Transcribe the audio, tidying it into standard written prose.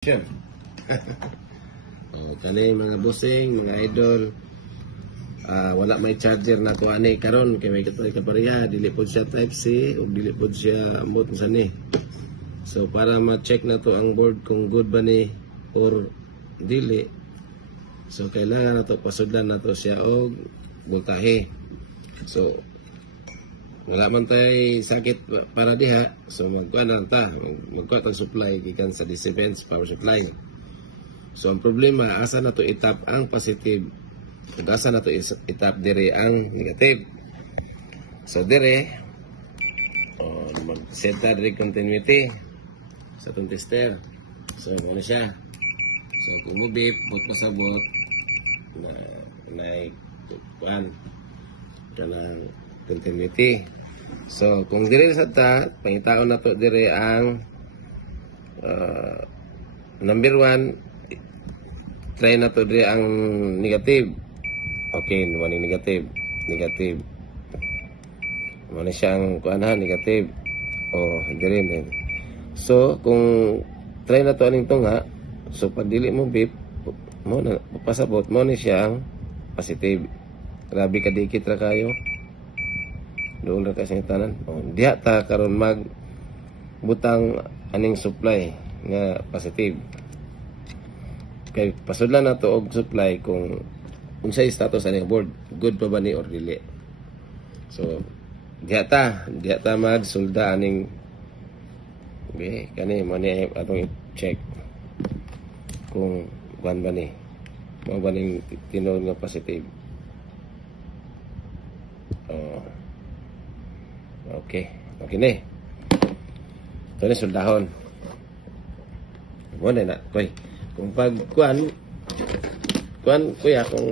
Chef. Kani mga busing, mga idol, wala may charger na ko ani karon kay may katoy kapareha, dili pod siya type C o dili pod siya ambot sa ni. So para ma-check na to ang board kung good ba ni or dili. So kailangan na to pasudlan na to siya og voltahe. So wala man tay sakit para diha, so magkuha na ta, magkuha tang supply gikan sa DC-Benz power supply. So ang problema, asa na to itap ang positive ug asa na to itap dire ang negative. So dire mag-set na dire continuity sa itong tester. So ano siya, so kung mubip bot mo sa bot na kuan kanang continuity. So kung dire sa ta, pangitaon na to dire ang number 1, try na to dire ang negative. Okay, wala negative. Ano siyang kuan ha, negative. Dire din. So kung try na to aning tunga, so pag dili mo bip mo na pasabot mo ni siyang positive. Grabe ka dikit ra kayo. Doon na kasi tanan. Diha ta karon mag butang aning supply nga positive. Kay pasudlan na to og supply kung unsay status aning board, good pa ba ni or dili. So diha ta mag sulda aning kani mo ni atong i-check kung kuan ba ni mo ba ning tinuod nga positive. Okay na. Ito na soldahon. Muna na, koy. Kung pag kuya, kung